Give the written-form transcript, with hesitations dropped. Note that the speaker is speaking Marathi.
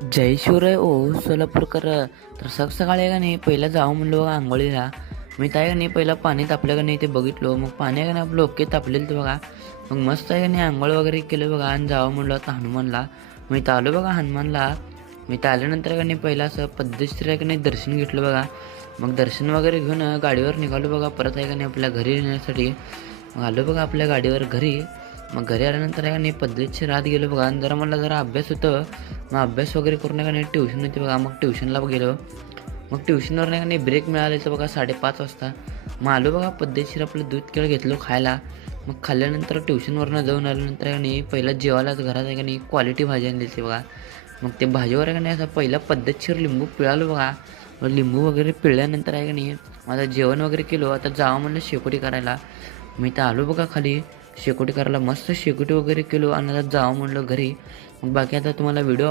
जय शिवराय ओ सोलापूरकर. तर सकाळी आहे का नाही पहिला जावं म्हणलं बघा आंघोळीला. मी काय का नाही पहिला पाणी तापलं का नाही ते बघितलो. मग पाणी आहे का नाही आपलं ओके तापलेलं ते बघा. मग मस्त आहे का नाही आंघोळ वगैरे केलं बघा आणि जावं म्हणलं आता हनुमानला. मी इथं आलो बघा हनुमानला. मी इथं आल्यानंतर का नाही पहिला असं पद्धतशीर आहे का नाही दर्शन घेतलं बघा. मग दर्शन वगैरे घेऊन गाडीवर निघालो बघा परत आहे का नाही आपल्या घरी येण्यासाठी. मग आलो बघा आपल्या गाडीवर घरी. मग घरी आल्यानंतर आहे का नाही पद्धतशीर आत गेलो बघा आणि जरा मला जरा अभ्यास होतं. मग अभ्यास वगैरे करून का नाही ट्युशन होती बघा. मग ट्युशनला गेलो. मग ट्युशनवर नाही का नाही ब्रेक मिळाले तर बघा 5:30 वाजता. मग आलो बघा पद्धतशीर आपलं दूध केळ घेतलो खायला. मग खाल्ल्यानंतर ट्युशनवरनं जाऊन आल्यानंतर आहे का नाही पहिला जेवायलाच घरात आहे का नाही क्वालिटी भाजी आणली होती बघा. मग ते भाजीवर आहे का नाही असं पहिला पद्धतशीर लिंबू पिळालो बघा. मग लिंबू वगैरे पिळल्यानंतर आहे का नाही माझं जेवण वगैरे केलो. आता जावं म्हणलं शेकोटी करायला. मी तर आलो बघा खाली शेकोटी करायला. मस्त शेकोटी वगैरे केलो आणि आता जावं म्हणलं घरी. मग बाकी आता तुम्हाला व्हिडिओ